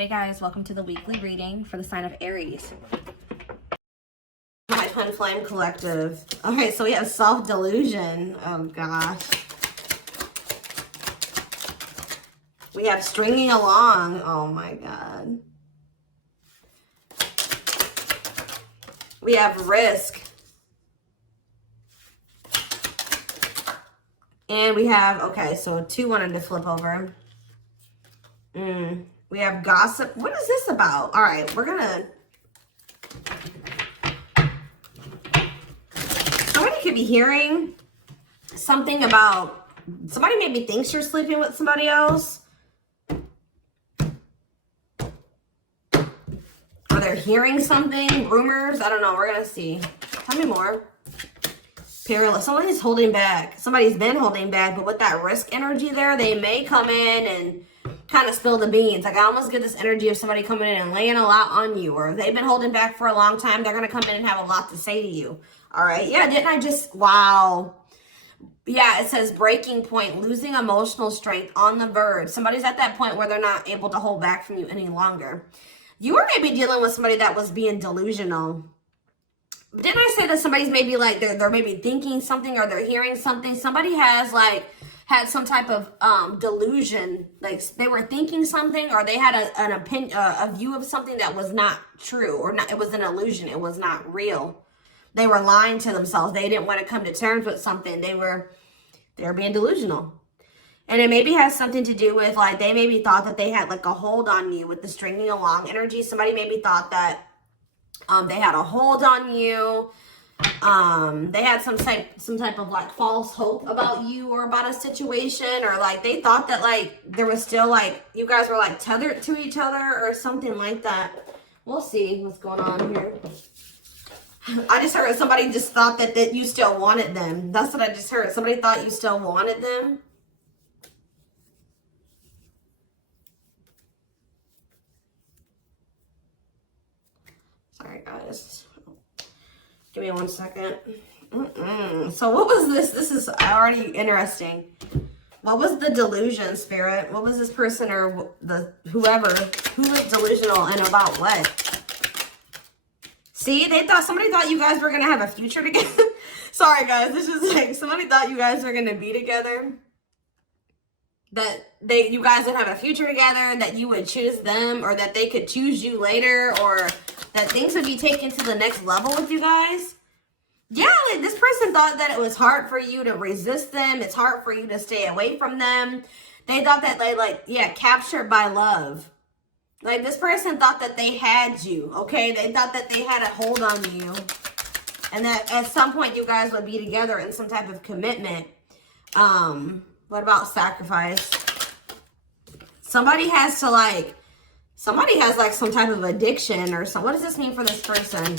Hey guys, welcome to the weekly reading for the sign of Aries. My Twin Flame Collective. Okay, so we have self-delusion. Oh gosh. We have stringing along. Oh my god. We have risk. And we have, okay, so two wanted to flip over. We have gossip. What is this about? All right, we're gonna... Somebody could be hearing something about... Somebody maybe thinks you're sleeping with somebody else. Or they're hearing something, rumors. I don't know, we're gonna see. Tell me more. Perilous. Somebody's holding back. Somebody's been holding back, but with that risk energy there, they may come in and kind of spill the beans. Like I almost get this energy of somebody coming in and laying a lot on you, or if they've been holding back for a long time, they're going to come in and have a lot to say to you. All right. Yeah. Didn't I just, wow. Yeah. It says breaking point, losing emotional strength, on the verge. Somebody's at that point where they're not able to hold back from you any longer. You were maybe dealing with somebody that was being delusional. Didn't I say that somebody's maybe like, they're maybe thinking something or they're hearing something? Somebody has like, had some type of delusion, like they were thinking something, or they had an opinion, a view of something that was not true, or not. It was an illusion. It was not real. They were lying to themselves. They didn't want to come to terms with something. They were being delusional, and it maybe has something to do with like they maybe thought that they had like a hold on you with the stringing along energy. Somebody maybe thought that they had a hold on you. They had some type of like false hope about you or about a situation, or like they thought that like there was still like you guys were like tethered to each other or something like that. We'll see what's going on here. I just heard somebody just thought that you still wanted them. That's what I just heard. Somebody thought you still wanted them. Sorry guys. Give me 1 second. So what was this? This is already interesting. What was the delusion, Spirit? What was this person or the whoever who was delusional and about what? See, somebody thought you guys were gonna have a future together. Sorry guys, this is like somebody thought you guys were gonna be together. That you guys would have a future together, that you would choose them, or that they could choose you later, or that things would be taken to the next level with you guys. Yeah, like this person thought that it was hard for you to resist them. It's hard for you to stay away from them. They thought that captured by love. Like this person thought that they had you, okay? They thought that they had a hold on you. And that at some point you guys would be together in some type of commitment. What about sacrifice? Somebody has some type of addiction or something. What does this mean for this person?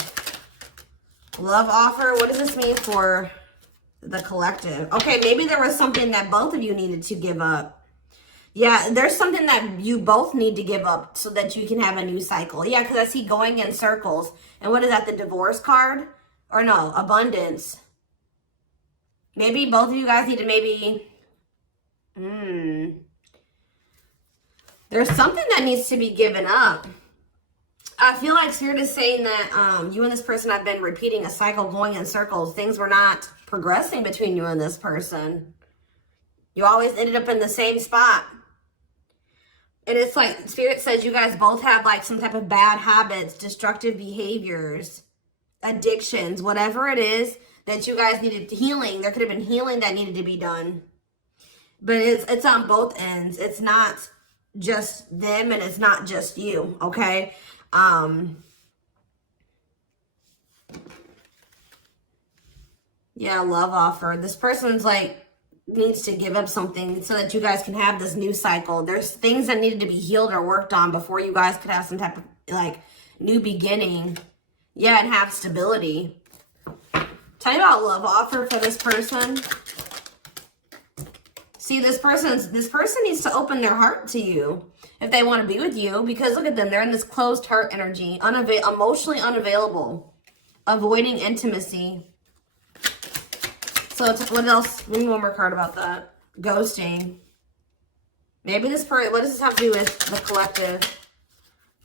Love offer. What does this mean for the collective? Okay, maybe there was something that both of you needed to give up. Yeah, there's something that you both need to give up so that you can have a new cycle. Yeah, because I see going in circles. And what is that, the divorce card? Or no, abundance. Maybe both of you guys need to maybe... There's something that needs to be given up. I feel like Spirit is saying that you and this person have been repeating a cycle, going in circles. Things were not progressing between you and this person. You always ended up in the same spot. And it's like Spirit says you guys both have like some type of bad habits, destructive behaviors, addictions, whatever it is that you guys needed healing. There could have been healing that needed to be done. But it's on both ends. It's not just them and it's not just you, okay? Yeah, love offer. This person's like needs to give up something so that you guys can have this new cycle. There's things that needed to be healed or worked on before you guys could have some type of like new beginning. Yeah, and have stability. Tell me about love offer for this person. See, this person needs to open their heart to you if they want to be with you, because look at them. They're in this closed heart energy, emotionally unavailable, avoiding intimacy. So what else? Give me one more card about that. Ghosting. Maybe this person, what does this have to do with the collective?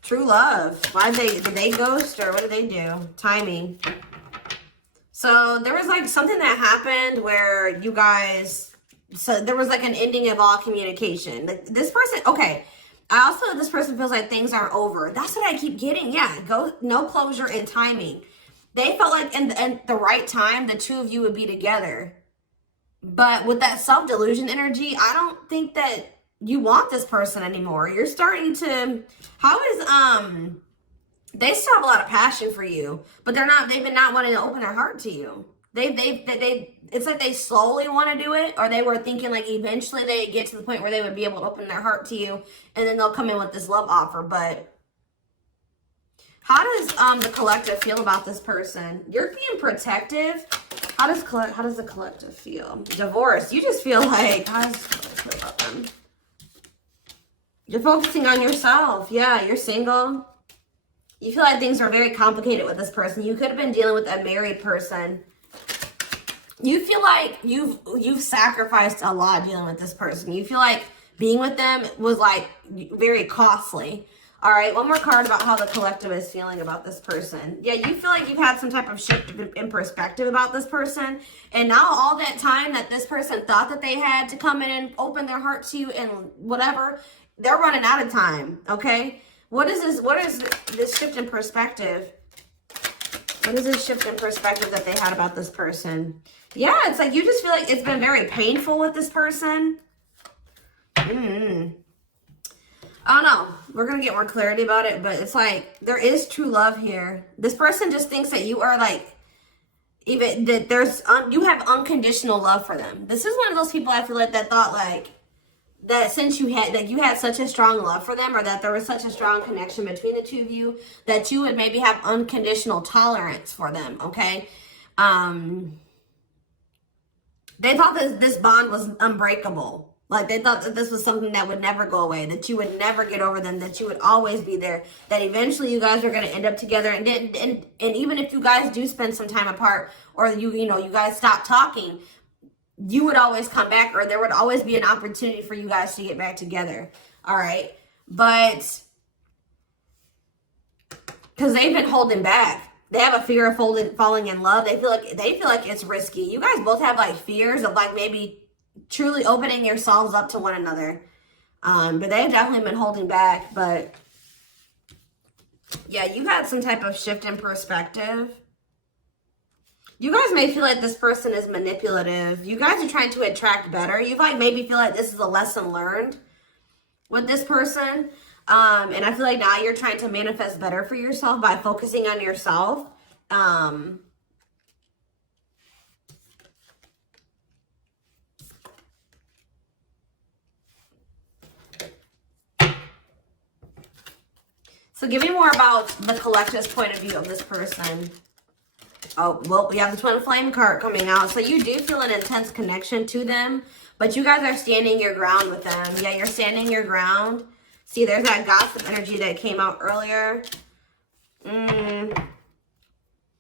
True love. Did they ghost or what did they do? Timing. So there was like something that happened where you guys, so there was like an ending of all communication. Like this person, okay. This person feels like things are over. That's what I keep getting. Yeah, no closure and timing. They felt like in the right time, the two of you would be together. But with that self-delusion energy, I don't think that you want this person anymore. You're starting to, they still have a lot of passion for you, but they've been not wanting to open their heart to you. It's like they slowly want to do it, or they were thinking like eventually they get to the point where they would be able to open their heart to you, and then they'll come in with this love offer. But how does the collective feel about this person? You're being protective. How does the collective feel? Divorce. You just feel like, how does the collective feel about them? You're focusing on yourself. Yeah, you're single. You feel like things are very complicated with this person. You could have been dealing with a married person. You feel like you've sacrificed a lot dealing with this person. You feel like being with them was like very costly. All right, one more card about how the collective is feeling about this person. Yeah, you feel like you've had some type of shift in perspective about this person. And now all that time that this person thought that they had to come in and open their heart to you and whatever, they're running out of time, okay? What is this shift in perspective? What is this shift in perspective that they had about this person? Yeah, it's like you just feel like it's been very painful with this person. I don't know. We're going to get more clarity about it, but it's like there is true love here. This person just thinks that you are like, even that you have unconditional love for them. This is one of those people I feel like that thought like, that since you had such a strong love for them, or that there was such a strong connection between the two of you, that you would maybe have unconditional tolerance for them, okay? They thought that this bond was unbreakable. Like they thought that this was something that would never go away, that you would never get over them, that you would always be there, that eventually you guys are going to end up together. And even if you guys do spend some time apart, or you guys stop talking, you would always come back, or there would always be an opportunity for you guys to get back together. All right. But because they've been holding back. They have a fear of falling in love. They feel like it's risky. You guys both have like fears of like maybe truly opening yourselves up to one another. But they've definitely been holding back. But yeah, you've had some type of shift in perspective. You guys may feel like this person is manipulative. You guys are trying to attract better. You like maybe feel like this is a lesson learned with this person. And I feel like now you're trying to manifest better for yourself by focusing on yourself. So give me more about the collective's point of view of this person. Oh, well, we have the Twin Flame card coming out. So you do feel an intense connection to them, but you guys are standing your ground with them. Yeah, you're standing your ground. See, there's that gossip energy that came out earlier.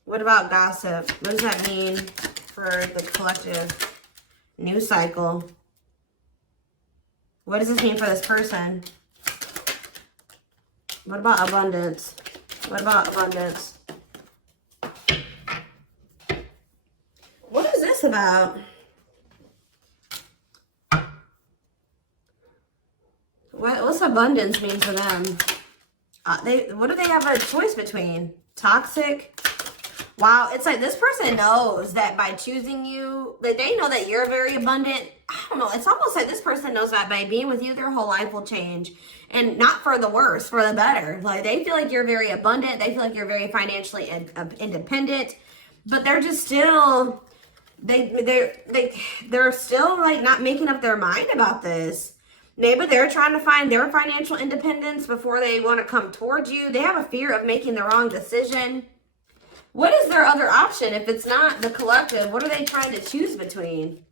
What about gossip? What does that mean for the collective? New cycle. What does this mean for this person? What about abundance? What about abundance? What is this about? What's abundance mean for them? What do they have a choice between? Toxic? Wow, it's like this person knows that by choosing you, that they know that you're very abundant. I don't know. It's almost like this person knows that by being with you, their whole life will change. And not for the worse, for the better. Like they feel like you're very abundant. They feel like you're very financially independent. But they're just still, they're still like not making up their mind about this. Maybe they're trying to find their financial independence before they want to come towards you. They have a fear of making the wrong decision. What is their other option if it's not the collective? What are they trying to choose between?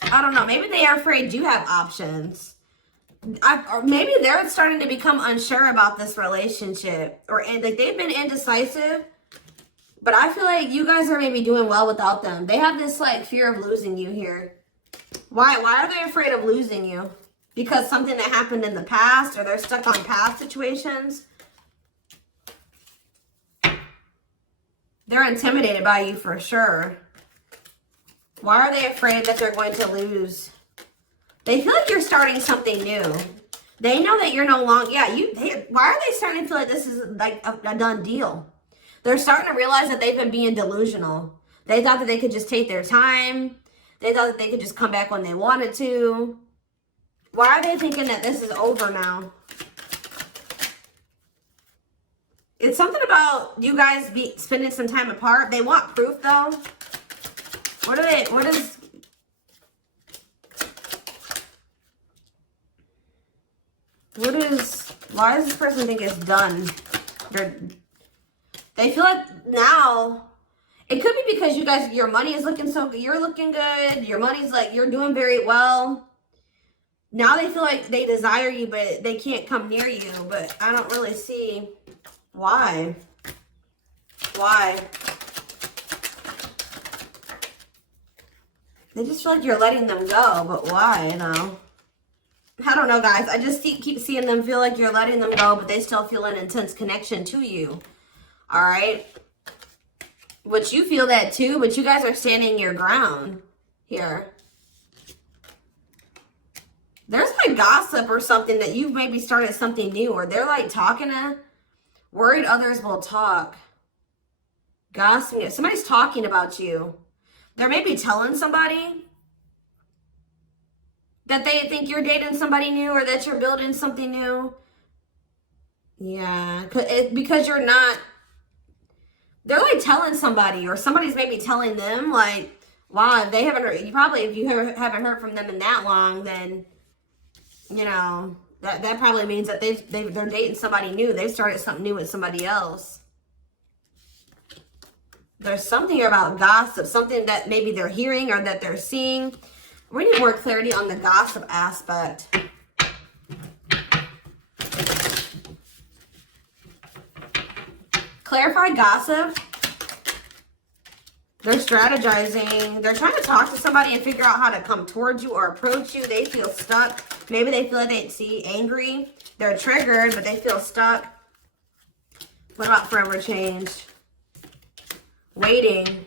I don't know. Maybe they are afraid you have options. Or maybe they're starting to become unsure about this relationship. And like they've been indecisive. But I feel like you guys are maybe doing well without them. They have this like fear of losing you here. Why are they afraid of losing you? because something that happened in the past, or they're stuck on past situations. They're intimidated by you for sure. Why are they afraid that they're going to lose? They feel like you're starting something new. They know that you're no longer, why are they starting to feel like this is like a done deal? They're starting to realize that they've been being delusional. They thought that they could just take their time. They thought that they could just come back when they wanted to. Why are they thinking that this is over now? It's something about you guys spending some time apart. They want proof though. Why does this person think it's done? They feel like now, it could be because you guys, your money is looking so good. You're looking good. Your money's like, you're doing very well. Now they feel like they desire you, but they can't come near you. But I don't really see why. Why? They just feel like you're letting them go, but why, though? I don't know, guys. I just keep seeing them feel like you're letting them go, but they still feel an intense connection to you. All right? Which you feel that too, but you guys are standing your ground here. There's like gossip or something that you've maybe started something new, or they're like talking to, worried others will talk. Gossiping. Somebody's talking about you. They're maybe telling somebody that they think you're dating somebody new, or that you're building something new. Yeah, because you're not. They're like telling somebody, or somebody's maybe telling them, like, wow, if they haven't heard, if you haven't heard from them in that long, then, you know, that probably means that they're dating somebody new. They've started something new with somebody else. There's something about gossip, something that maybe they're hearing or that they're seeing. We need more clarity on the gossip aspect. Clarify gossip. They're strategizing. They're trying to talk to somebody and figure out how to come towards you or approach you. They feel stuck. Maybe they feel like they see angry. They're triggered, but they feel stuck. What about forever change? Waiting.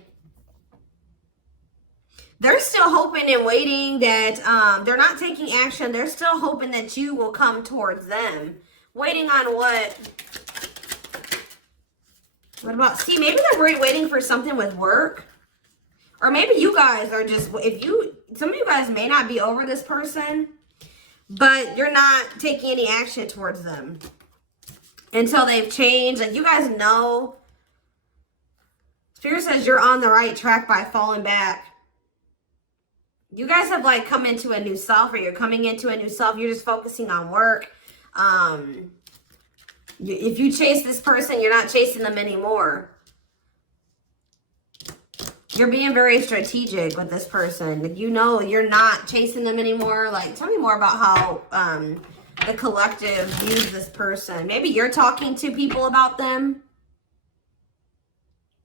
They're still hoping and waiting that they're not taking action. They're still hoping that you will come towards them. Waiting on what? What about, see, maybe they're waiting for something with work. Or maybe you guys are just, some of you guys may not be over this person, but you're not taking any action towards them until they've changed. Like, you guys know. Spirit says you're on the right track by falling back. You guys have like come into a new self, or you're coming into a new self. You're just focusing on work. If you chase this person, you're not chasing them anymore. You're being very strategic with this person. You know you're not chasing them anymore. Like, tell me more about how the collective views this person. Maybe you're talking to people about them.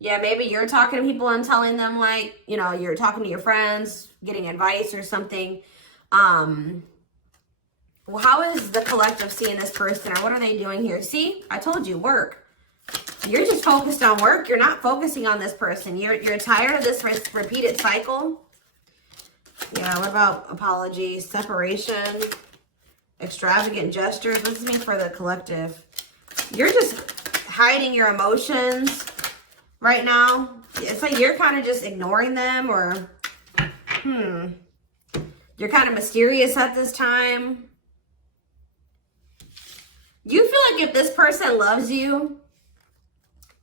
Yeah, maybe you're talking to people and telling them, like, you know, you're talking to your friends, getting advice or something. Well, how is the collective seeing this person, or what are they doing here? See, I told you, work. You're just focused on work. You're not focusing on this person. You're tired of this repeated cycle. Yeah, what about apologies, separation, extravagant gestures? What does this mean for the collective? You're just hiding your emotions right now. It's like you're kind of just ignoring them, or you're kind of mysterious at this time. You feel like if this person loves you,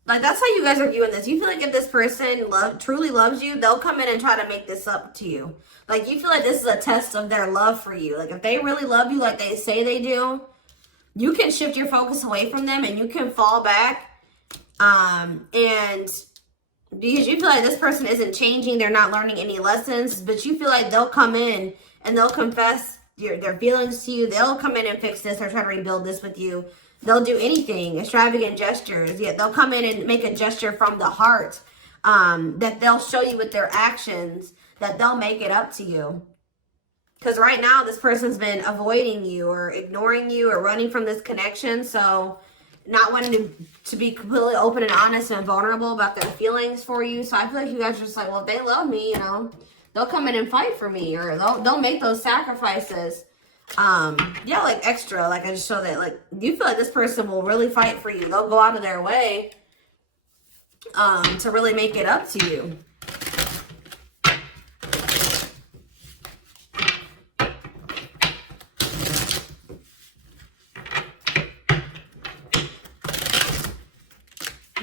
like, that's how you guys are viewing this. You feel like if this person truly loves you, they'll come in and try to make this up to you. Like, you feel like this is a test of their love for you. Like, if they really love you like they say they do, you can shift your focus away from them and you can fall back. And because you feel like this person isn't changing, they're not learning any lessons, but you feel like they'll come in and they'll confess their feelings to you. They'll come in and fix this or try to rebuild this with you. They'll do anything, extravagant gestures. Yeah, they'll come in and make a gesture from the heart that they'll show you with their actions, that they'll make it up to you. Because right now, this person's been avoiding you or ignoring you or running from this connection. So not wanting to be completely open and honest and vulnerable about their feelings for you. So I feel like you guys are just like, well, if they love me, you know, they'll come in and fight for me, or they'll make those sacrifices. Yeah, like extra. Like I just show that, like, you feel like this person will really fight for you. They'll go out of their way to really make it up to you.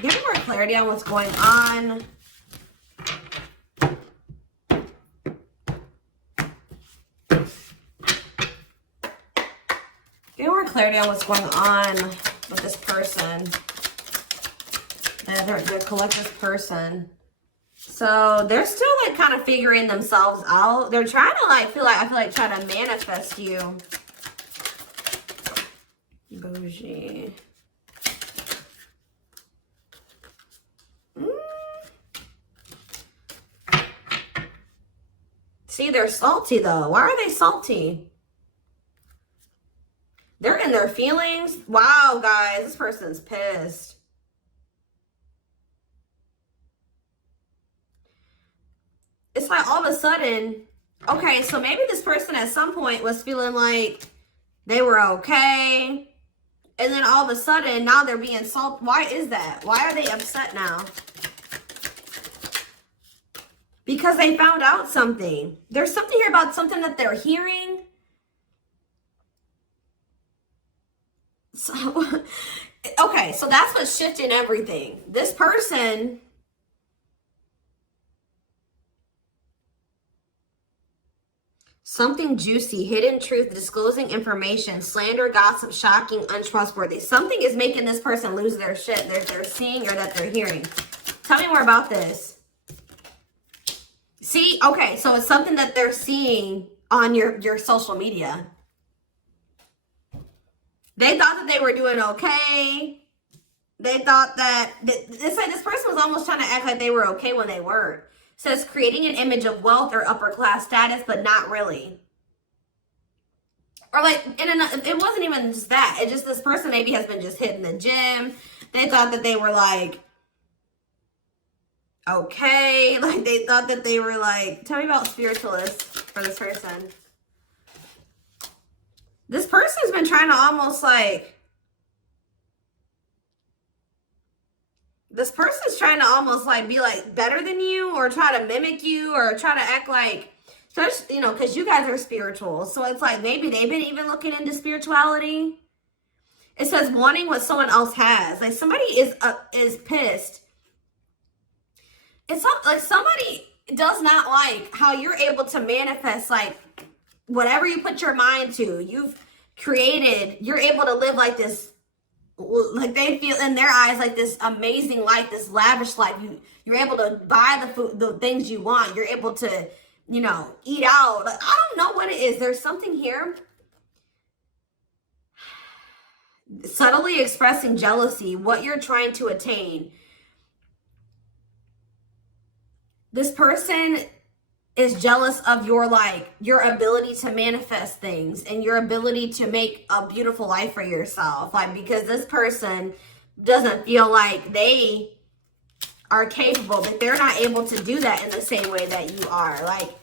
Give me more clarity on what's going on. Give me more clarity on what's going on with this person. Their collective person. So they're still like kind of figuring themselves out. They're trying to like I feel like try to manifest you. Bougie. See, they're salty though. Why are they salty? They're in their feelings. Wow, guys, this person's pissed. It's like all of a sudden, okay, so maybe this person at some point was feeling like they were okay. And then all of a sudden, now they're being salty. Why is that? Why are they upset now? Because they found out something. There's something here about something that they're hearing. So, okay, so that's what's shifting everything. This person, something juicy, hidden truth, disclosing information, slander, gossip, shocking, untrustworthy. Something is making this person lose their shit. They're seeing or that they're hearing. Tell me more about this. See, okay, so it's something that they're seeing on your social media. They thought that they were doing okay. They thought that, it's like this person was almost trying to act like they were okay when they weren't. It says creating an image of wealth or upper class status, but not really. Or like, it wasn't even just that. It just, this person maybe has been just hitting the gym. They thought that they were like, okay. Like they thought that they were like, tell me about spiritualists for this person. This person's been trying to almost like, this person's trying to almost like be like better than you, or try to mimic you, or try to act like, you know, because you guys are spiritual. So it's like maybe they've been even looking into spirituality. It says wanting what someone else has. Like somebody is pissed. It's not like somebody does not like how you're able to manifest like whatever you put your mind to. You've created, you're able to live like this, like they feel in their eyes like this amazing life, this lavish life. You're able to buy the food, the things you want. You're able to, you know, eat out. Like, I don't know what it is. There's something here. Subtly expressing jealousy, what you're trying to attain. This person is jealous of your, like, your ability to manifest things and your ability to make a beautiful life for yourself. Like, because this person doesn't feel like they are capable, that they're not able to do that in the same way that you are. Like,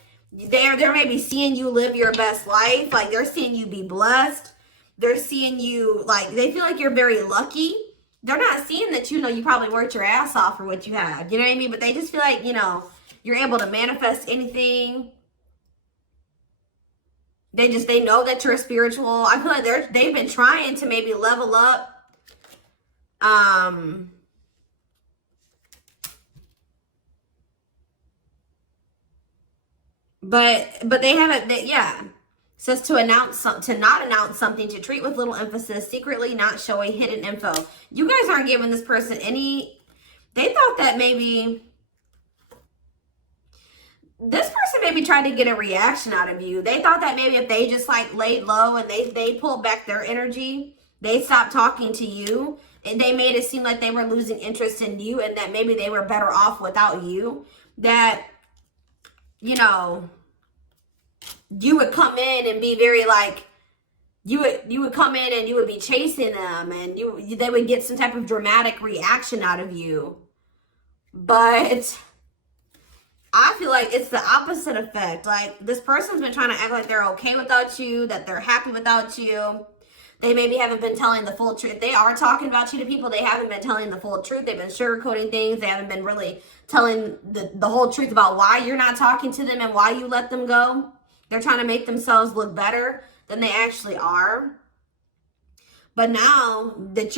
they're maybe seeing you live your best life. Like, they're seeing you be blessed. They're seeing you, like, they feel like you're very lucky. They're not seeing that, you know, you probably worked your ass off for what you have. You know what I mean? But they just feel like, you know, you're able to manifest anything. They know that you're spiritual. I feel like they've been trying to maybe level up. But they haven't, yeah. It says to not announce something, to treat with little emphasis, secretly not showing hidden info. You guys aren't giving this person any, they thought that maybe this person maybe tried to get a reaction out of you. They thought that maybe if they just like laid low and they pulled back their energy, they stopped talking to you, and they made it seem like they were losing interest in you, and that maybe they were better off without you. That, you know, you would come in and be very like, you would come in and you would be chasing them, and they would get some type of dramatic reaction out of you. But I feel like it's the opposite effect. Like, this person's been trying to act like they're okay without you, that they're happy without you. They maybe haven't been telling the full truth. They are talking about you to people. They haven't been telling the full truth. They've been sugarcoating things. They haven't been really telling the whole truth about why you're not talking to them and why you let them go. They're trying to make themselves look better than they actually are. But now that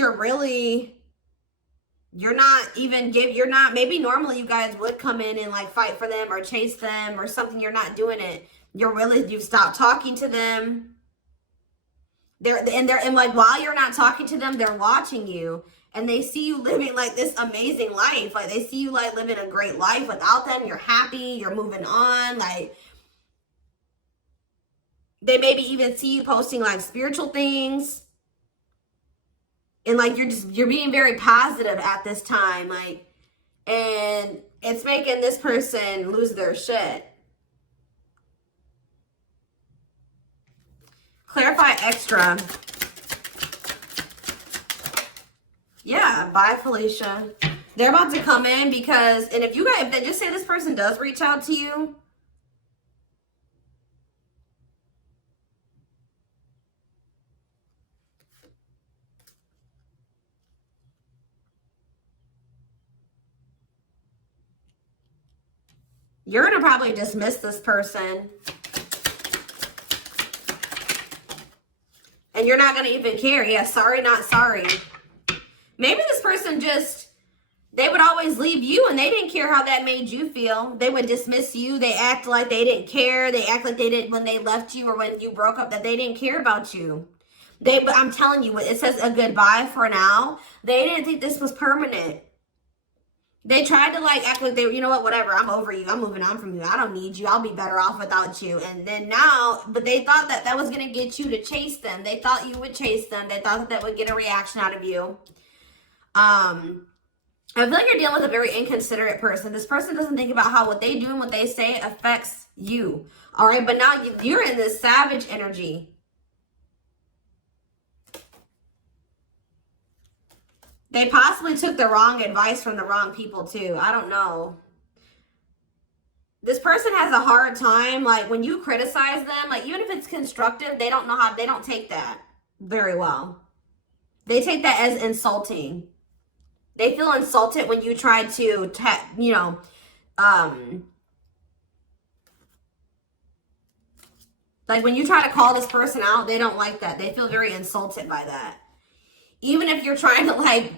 maybe normally you guys would come in and like fight for them or chase them or something. You're not doing it. You've stopped talking to them. And like, while you're not talking to them, they're watching you, and they see you living like this amazing life. Like, they see you like living a great life without them. You're happy, you're moving on. Like, they maybe even see you posting like spiritual things. And like, you're being very positive at this time. Like, and it's making this person lose their shit. Clarify extra. Yeah, bye, Felicia. They're about to come in because, and if they just say this person does reach out to you, you're going to probably dismiss this person. And you're not going to even care. Yeah, sorry, not sorry. Maybe this person they would always leave you and they didn't care how that made you feel. They would dismiss you. They act like they didn't care. They act like they didn't when they left you or when you broke up, that they didn't care about you. But I'm telling you, it says a goodbye for now. They didn't think this was permanent. They tried to like act like you know what, whatever, I'm over you. I'm moving on from you. I don't need you. I'll be better off without you. And then now, but they thought that was going to get you to chase them. They thought you would chase them. They thought that would get a reaction out of you. I feel like you're dealing with a very inconsiderate person. This person doesn't think about how what they do and what they say affects you. All right, but now you're in this savage energy. They possibly took the wrong advice from the wrong people too. I don't know. This person has a hard time, like when you criticize them, like even if it's constructive, they don't take that very well. They take that as insulting. They feel insulted when you try to, like when you try to call this person out, they don't like that. They feel very insulted by that. Even if you're trying to like,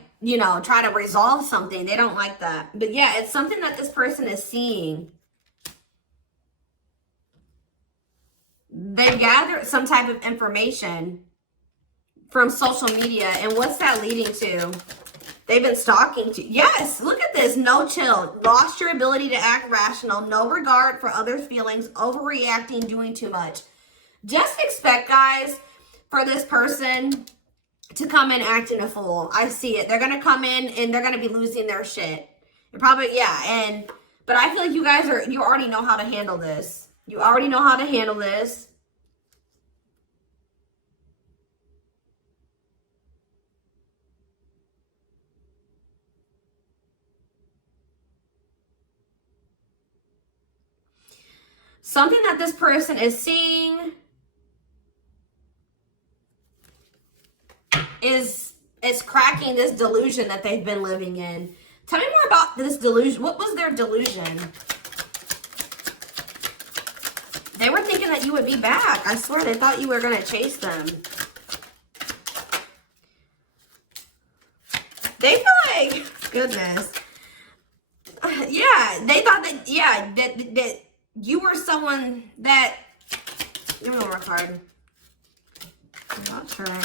try to resolve something, they don't like that. But yeah, it's something that this person is seeing. They've gathered some type of information from social media. And what's that leading to? They've been stalking you. Yes, look at this. No chill. Lost your ability to act rational. No regard for others' feelings. Overreacting, doing too much. Just expect, guys, for this person to come in acting a fool. I see it. They're going to come in and they're going to be losing their shit. They're probably, yeah. But I feel like you already know how to handle this. You already know how to handle this. Something that this person is seeing is cracking this delusion that they've been living in. Tell me more about this delusion. What was their delusion? They were thinking that you would be back. I swear, they thought you were going to chase them. They feel like, goodness. Yeah, they thought that, yeah, that you were someone that, give me one more card. I'll try.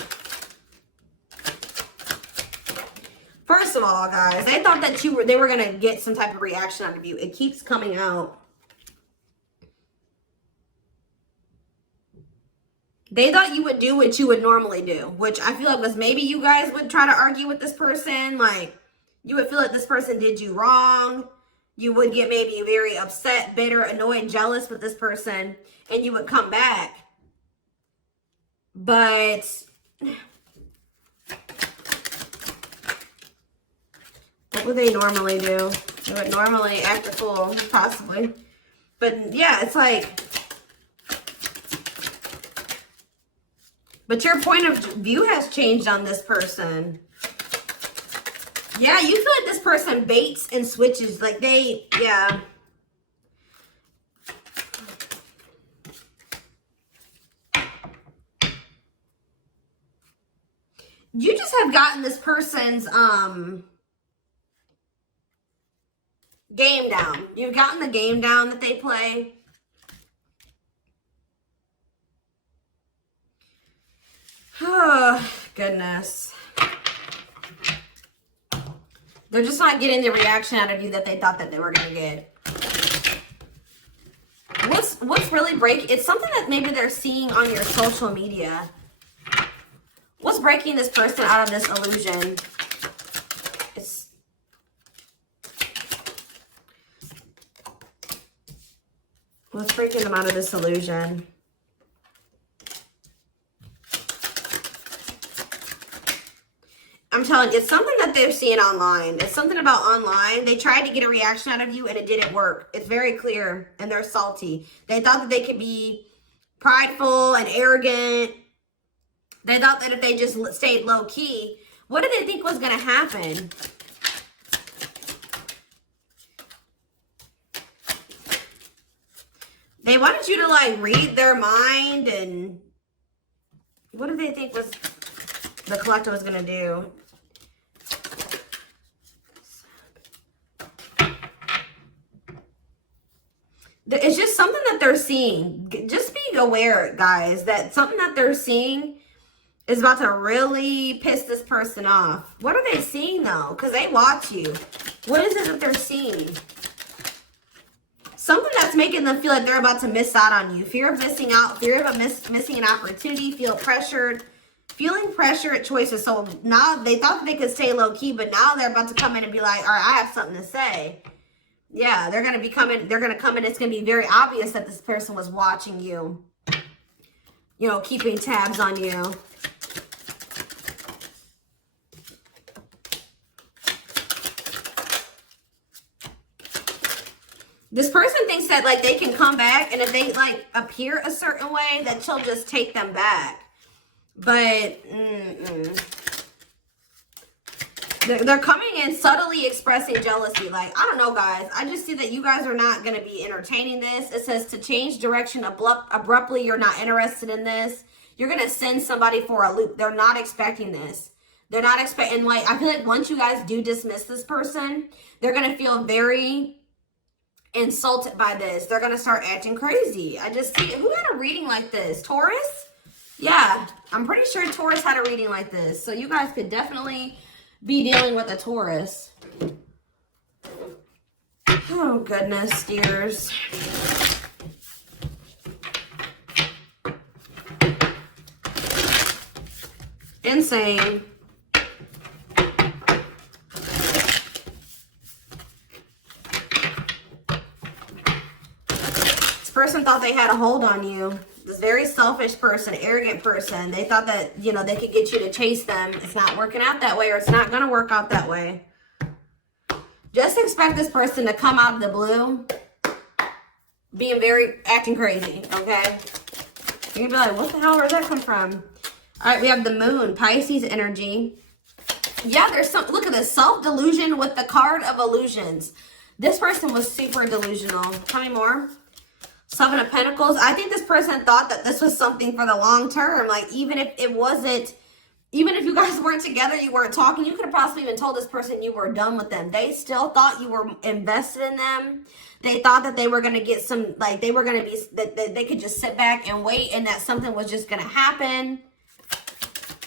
First of all, guys, they thought that they were going to get some type of reaction out of you. It keeps coming out. They thought you would do what you would normally do, which I feel like was maybe you guys would try to argue with this person. Like, you would feel like this person did you wrong. You would get maybe very upset, bitter, annoyed, jealous with this person, and you would come back. But what would they normally do? They would normally act a fool, possibly. But yeah, it's like, but your point of view has changed on this person. Yeah, you feel like this person baits and switches. Like they, yeah. You just have gotten this person's game down. You've gotten the game down that they play. Oh, goodness. They're just not getting the reaction out of you that they thought that they were going to get. What's really breaking? It's something that maybe they're seeing on your social media. What's breaking this person out of this illusion? What's breaking them out of this illusion? I'm telling you, it's something that they're seeing online. It's something about online. They tried to get a reaction out of you and it didn't work. It's very clear and they're salty. They thought that they could be prideful and arrogant. They thought that if they just stayed low key, what did they think was going to happen? They wanted you to like read their mind, and what did they think was the collective was going to do? It's just something that they're seeing. Just be aware, guys, that something that they're seeing is about to really piss this person off. What are they seeing, though? Because they watch you. What is it that they're seeing? Something that's making them feel like they're about to miss out on you. Fear of missing out. Fear of missing an opportunity. Feel pressured. Feeling pressure at choices. So now they thought that they could stay low-key, but now they're about to come in and be like, all right, I have something to say. Yeah, they're going to be coming. They're going to come in. It's going to be very obvious that this person was watching you. You know, keeping tabs on you. This person thinks that, like, they can come back, and if they, like, appear a certain way, that she'll just take them back. But, They're coming in subtly expressing jealousy. Like, I don't know, guys. I just see that you guys are not going to be entertaining this. It says to change direction abruptly. You're not interested in this. You're going to send somebody for a loop. They're not expecting this. They're not expecting, like, I feel like once you guys do dismiss this person, they're going to feel very insulted by this. They're going to start acting crazy. I just see, who had a reading like this? Taurus? Yeah, I'm pretty sure Taurus had a reading like this. So you guys could definitely be dealing with a Taurus. Oh, goodness, dears. Insane. This person thought they had a hold on you. This very selfish person, arrogant person. They thought that, you know, they could get you to chase them. It's not working out that way, or it's not going to work out that way. Just expect this person to come out of the blue being acting crazy, okay? You're going to be like, what the hell, where'd that come from? All right, we have the moon, Pisces energy. Yeah, there's some, look at this, self-delusion with the card of illusions. This person was super delusional. Tell me more. Seven of Pentacles. I think this person thought that this was something for the long term. Like, even if it wasn't, even if you guys weren't together, you weren't talking, you could have possibly even told this person you were done with them. They still thought you were invested in them. They thought that they were going to get some, like, they were going to be, that they could just sit back and wait, and that something was just going to happen.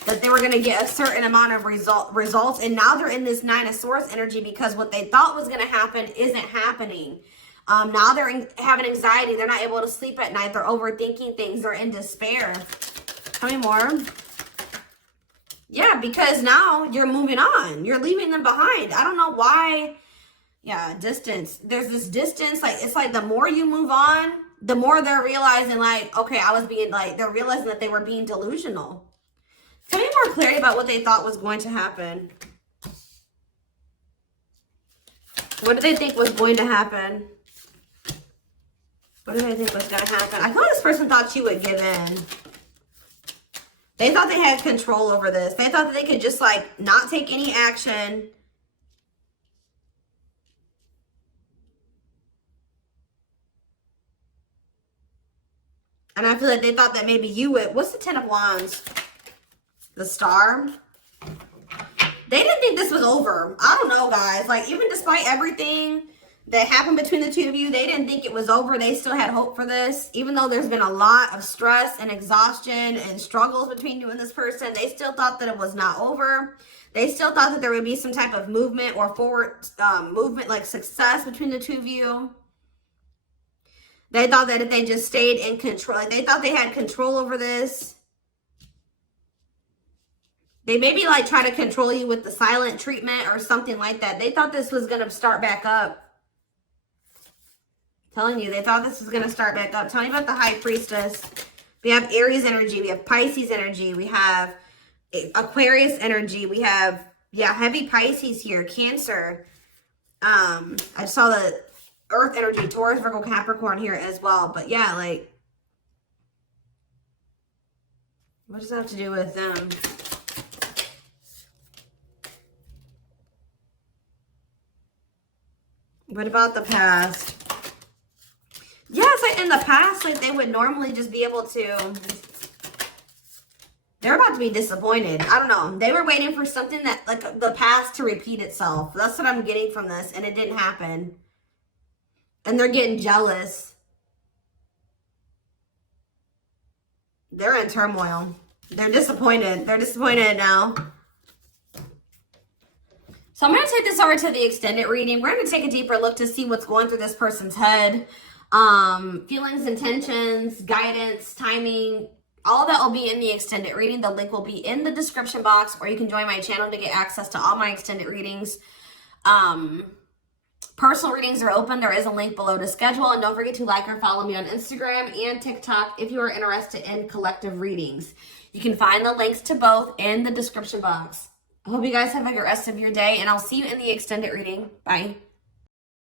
That they were going to get a certain amount of results. And now they're in this Nine of Swords energy because what they thought was going to happen isn't happening. Now they're having anxiety. They're not able to sleep at night. They're overthinking things. They're in despair. Tell me more. Yeah, because now you're moving on. You're leaving them behind. I don't know why Yeah, distance. There's this distance, like, it's like the more you move on, the more they're realizing, like, okay, I was being, like, they're realizing that they were being delusional. Tell me more clarity about what they thought was going to happen. What did they think was going to happen? What did they think was going to happen? I feel like this person thought you would give in. They thought they had control over this. They thought that they could just, like, not take any action. And I feel like they thought that maybe you would. What's the 10 of Wands? The Star. They didn't think this was over. I don't know, guys. Like, even despite everything that happened between the two of you, they didn't think it was over. They still had hope for this. Even though there's been a lot of stress and exhaustion and struggles between you and this person, they still thought that it was not over. They still thought that there would be some type of movement or forward movement, like success between the two of you. They thought that if they just stayed in control, like they thought they had control over this. They maybe like try to control you with the silent treatment or something like that. They thought this was going to start back up. Telling you, they thought this was going to start back up. Tell me about the High Priestess. We have Aries energy. We have Pisces energy. We have Aquarius energy. We have, yeah, heavy Pisces here. Cancer. I saw the Earth energy, Taurus, Virgo, Capricorn here as well. But yeah, like, what does that have to do with them? What about the past? Yeah, it's like in the past, like they would normally just be able to, they're about to be disappointed. I don't know. They were waiting for something that, like the past to repeat itself. That's what I'm getting from this. And it didn't happen. And they're getting jealous. They're in turmoil. They're disappointed. They're disappointed now. So I'm going to take this over to the extended reading. We're going to take a deeper look to see what's going through this person's head. Feelings, intentions, guidance, timing, all that will be in the extended reading. The link will be in the description box, or you can join my channel to get access to all my extended readings. Personal readings are open. There is a link below to schedule. And don't forget to like or follow me on Instagram and TikTok if you are interested in collective readings. You can find the links to both in the description box. I hope you guys have a good rest of your day, and I'll see you in the extended reading. Bye.